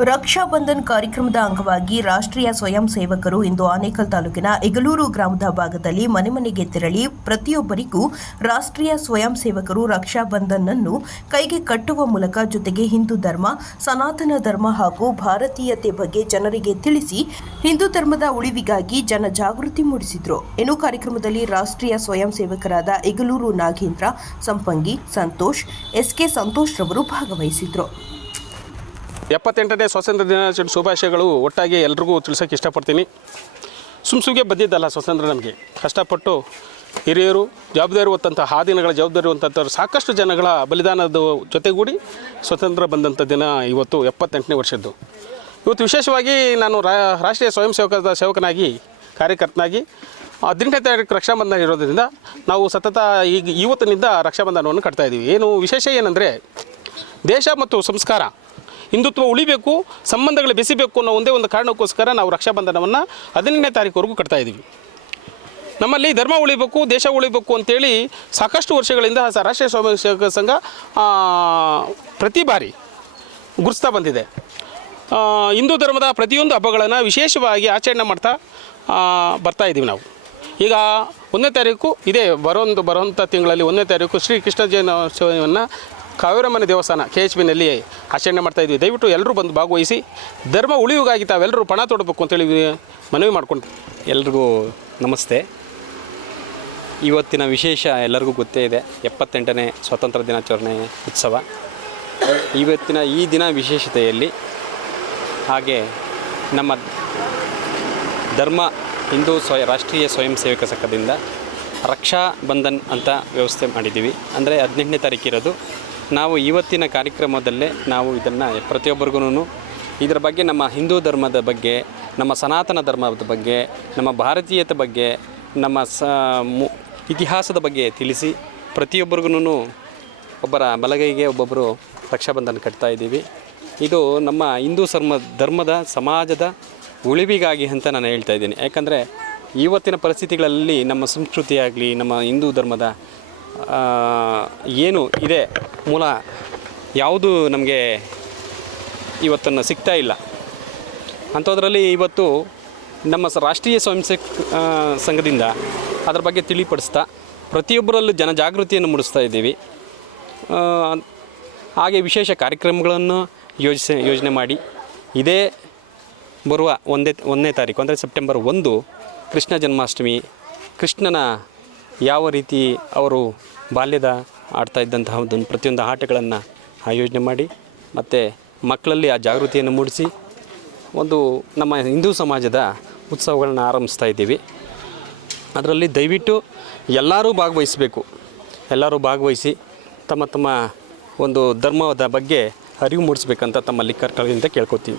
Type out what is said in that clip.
ರಕ್ಷಾ ಬಂಧನ್ ಕಾರ್ಯಕ್ರಮದ ಅಂಗವಾಗಿ ರಾಷ್ಟ್ರೀಯ ಸ್ವಯಂ ಸೇವಕರು ಇಂದು ಆನೇಕಲ್ ತಾಲೂಕಿನ ಇಗಲೂರು ಗ್ರಾಮದ ಭಾಗದಲ್ಲಿ ಮನೆ ಮನೆಗೆ ತೆರಳಿ ಪ್ರತಿಯೊಬ್ಬರಿಗೂ ರಾಷ್ಟ್ರೀಯ ಸ್ವಯಂ ಸೇವಕರು ರಕ್ಷಾ ಬಂಧನ್ ಅನ್ನು ಕೈಗೆ ಕಟ್ಟುವ ಮೂಲಕ ಜೊತೆಗೆ ಹಿಂದೂ ಧರ್ಮ, ಸನಾತನ ಧರ್ಮ ಹಾಗೂ ಭಾರತೀಯತೆ ಬಗ್ಗೆ ಜನರಿಗೆ ತಿಳಿಸಿ ಹಿಂದೂ ಧರ್ಮದ ಉಳಿವಿಗಾಗಿ ಜನಜಾಗೃತಿ ಮೂಡಿಸಿದರು. ಇನ್ನು ಕಾರ್ಯಕ್ರಮದಲ್ಲಿ ರಾಷ್ಟ್ರೀಯ ಸ್ವಯಂ ಸೇವಕರಾದ ಇಗಲೂರು ನಾಗೇಂದ್ರ, ಸಂಪಂಗಿ ಸಂತೋಷ್, ಎಸ್ಕೆ ಸಂತೋಷ್ ರವರು ಭಾಗವಹಿಸಿದರು. 78ನೇ ಸ್ವಾತಂತ್ರ್ಯ ದಿನಾಚರಣೆ ಶುಭಾಶಯಗಳು ಒಟ್ಟಾಗಿ ಎಲ್ರಿಗೂ ತಿಳಿಸೋಕ್ಕೆ ಇಷ್ಟಪಡ್ತೀನಿ. ಸುಮ್ಸುಗೆ ಬಂದಿದ್ದಲ್ಲ ಸ್ವಾತಂತ್ರ್ಯ, ನಮಗೆ ಕಷ್ಟಪಟ್ಟು ಹಿರಿಯರು ಜವಾಬ್ದಾರಿ ಹೊತ್ತಂಥ ಆ ದಿನಗಳ ಜವಾಬ್ದಾರಿ ಹೊತ್ತಂಥವ್ರು ಸಾಕಷ್ಟು ಜನಗಳ ಬಲಿದಾನದ ಜೊತೆಗೂಡಿ ಸ್ವಾತಂತ್ರ್ಯ ಬಂದಂಥ ದಿನ ಇವತ್ತು 78ನೇ ವರ್ಷದ್ದು. ಇವತ್ತು ವಿಶೇಷವಾಗಿ ನಾನು ರಾಷ್ಟ್ರೀಯ ಸ್ವಯಂ ಸೇವಕನಾಗಿ ಕಾರ್ಯಕರ್ತನಾಗಿ 18ನೇ ತಾರೀಕು ರಕ್ಷಾಬಂಧನ ಇರೋದ್ರಿಂದ ನಾವು ಸತತ ಇವತ್ತಿನಿಂದ ರಕ್ಷಾಬಂಧನವನ್ನು ಕಟ್ತಾಯಿದ್ದೀವಿ. ಏನು ವಿಶೇಷ ಏನಂದರೆ, ದೇಶ ಮತ್ತು ಸಂಸ್ಕಾರ ಹಿಂದುತ್ವ ಉಳಿಬೇಕು, ಸಂಬಂಧಗಳು ಬೆಸಿಬೇಕು ಅನ್ನೋ ಒಂದೇ ಒಂದು ಕಾರಣಕ್ಕೋಸ್ಕರ ನಾವು ರಕ್ಷಾಬಂಧನವನ್ನು 18ನೇ ತಾರೀಕುವರೆಗೂ ಕಟ್ತಾಯಿದ್ದೀವಿ. ನಮ್ಮಲ್ಲಿ ಧರ್ಮ ಉಳಿಬೇಕು, ದೇಶ ಉಳಿಬೇಕು ಅಂತೇಳಿ ಸಾಕಷ್ಟು ವರ್ಷಗಳಿಂದ ರಾಷ್ಟ್ರೀಯ ಸ್ವಯಂ ಸೇವಕ ಸಂಘ ಪ್ರತಿ ಬಾರಿ ಗುರುತಿಸ್ತಾ ಬಂದಿದೆ. ಹಿಂದೂ ಧರ್ಮದ ಪ್ರತಿಯೊಂದು ಹಬ್ಬಗಳನ್ನು ವಿಶೇಷವಾಗಿ ಆಚರಣೆ ಮಾಡ್ತಾ ಬರ್ತಾಯಿದ್ದೀವಿ ನಾವು. ಈಗ 1ನೇ ತಾರೀಕು ಇದೇ ಬರೋಂಥ ತಿಂಗಳಲ್ಲಿ 1ನೇ ತಾರೀಕು ಶ್ರೀ ಕೃಷ್ಣ ಜನ್ಮೋತ್ಸವವನ್ನು ಕಾವೇರಮ್ಮನ ದೇವಸ್ಥಾನ KHBನಲ್ಲಿ ಆಚರಣೆ ಮಾಡ್ತಾಯಿದ್ವಿ. ದಯವಿಟ್ಟು ಎಲ್ಲರೂ ಬಂದು ಭಾಗವಹಿಸಿ ಧರ್ಮ ಉಳಿವಿಗಾಗಿ ತಾವೆಲ್ಲರೂ ಪಣ ತೊಡಬೇಕು ಅಂತೇಳಿ ಮನವಿ ಮಾಡ್ಕೊಂಡು. ಎಲ್ರಿಗೂ ನಮಸ್ತೆ. ಇವತ್ತಿನ ವಿಶೇಷ ಎಲ್ಲರಿಗೂ ಗೊತ್ತೇ ಇದೆ, 78ನೇ ಸ್ವಾತಂತ್ರ್ಯ ದಿನಾಚರಣೆ ಉತ್ಸವ. ಇವತ್ತಿನ ಈ ದಿನ ವಿಶೇಷತೆಯಲ್ಲಿ ಹಾಗೆ ನಮ್ಮ ಧರ್ಮ ಹಿಂದೂ ರಾಷ್ಟ್ರೀಯ ಸ್ವಯಂ ಸೇವಕ ಸಂಘದಿಂದ ರಕ್ಷಾ ಬಂಧನ್ ಅಂತ ವ್ಯವಸ್ಥೆ ಮಾಡಿದ್ದೀವಿ. ಅಂದರೆ 18ನೇ ತಾರೀಕಿರೋದು. ನಾವು ಇವತ್ತಿನ ಕಾರ್ಯಕ್ರಮದಲ್ಲೇ ನಾವು ಇದನ್ನು ಪ್ರತಿಯೊಬ್ಬರಿಗೂ ಇದರ ಬಗ್ಗೆ, ನಮ್ಮ ಹಿಂದೂ ಧರ್ಮದ ಬಗ್ಗೆ, ನಮ್ಮ ಸನಾತನ ಧರ್ಮದ ಬಗ್ಗೆ, ನಮ್ಮ ಭಾರತೀಯತೆ ಬಗ್ಗೆ, ನಮ್ಮ ಇತಿಹಾಸದ ಬಗ್ಗೆ ತಿಳಿಸಿ ಪ್ರತಿಯೊಬ್ಬರಿಗೂ ಒಬ್ಬರ ಬಲಗೈಗೆ ಒಬ್ಬೊಬ್ಬರು ರಕ್ಷಾಬಂಧನ ಕಟ್ತಾ ಇದ್ದೀವಿ. ಇದು ನಮ್ಮ ಹಿಂದೂ ಧರ್ಮದ ಸಮಾಜದ ಉಳಿವಿಗಾಗಿ ಅಂತ ನಾನು ಹೇಳ್ತಾ ಇದ್ದೀನಿ. ಯಾಕಂದರೆ ಇವತ್ತಿನ ಪರಿಸ್ಥಿತಿಗಳಲ್ಲಿ ನಮ್ಮ ಸಂಸ್ಕೃತಿ ಆಗಲಿ, ನಮ್ಮ ಹಿಂದೂ ಧರ್ಮದ ಏನು ಇದೆ ಮೂಲ ಯಾವುದು ನಮಗೆ ಇವತ್ತನ್ನು ಸಿಗ್ತಾ ಇಲ್ಲ. ಅಂಥದ್ರಲ್ಲಿ ಇವತ್ತು ನಮ್ಮ ರಾಷ್ಟ್ರೀಯ ಸ್ವಯಂ ಸೇವಕ ಸಂಘದಿಂದ ಅದರ ಬಗ್ಗೆ ತಿಳಿಪಡಿಸ್ತಾ ಪ್ರತಿಯೊಬ್ಬರಲ್ಲೂ ಜನಜಾಗೃತಿಯನ್ನು ಮೂಡಿಸ್ತಾ ಇದ್ದೀವಿ. ಹಾಗೆ ವಿಶೇಷ ಕಾರ್ಯಕ್ರಮಗಳನ್ನು ಯೋಜನೆ ಮಾಡಿ ಇದೇ ಬರುವ 1ನೇ ತಾರೀಕು ಅಂದರೆ ಸೆಪ್ಟೆಂಬರ್ 1 ಕೃಷ್ಣ ಜನ್ಮಾಷ್ಟಮಿ, ಕೃಷ್ಣನ ಯಾವ ರೀತಿ ಅವರು ಬಾಲ್ಯದ ಆಡ್ತಾ ಇದ್ದಂತಹ ಒಂದು ಪ್ರತಿಯೊಂದು ಆಟಗಳನ್ನು ಆಯೋಜನೆ ಮಾಡಿ ಮತ್ತು ಮಕ್ಕಳಲ್ಲಿ ಆ ಜಾಗೃತಿಯನ್ನು ಮೂಡಿಸಿ ಒಂದು ನಮ್ಮ ಹಿಂದೂ ಸಮಾಜದ ಉತ್ಸವಗಳನ್ನ ಆರಂಭಿಸ್ತಾ ಇದ್ದೀವಿ. ಅದರಲ್ಲಿ ದಯವಿಟ್ಟು ಎಲ್ಲರೂ ಭಾಗವಹಿಸಬೇಕು. ಎಲ್ಲರೂ ಭಾಗವಹಿಸಿ ತಮ್ಮ ಒಂದು ಧರ್ಮದ ಬಗ್ಗೆ ಅರಿವು ಮೂಡಿಸ್ಬೇಕಂತ ತಮ್ಮಲ್ಲಿ ಕರ್ತವ್ಯದಿಂದ ಕೇಳ್ಕೊತೀನಿ.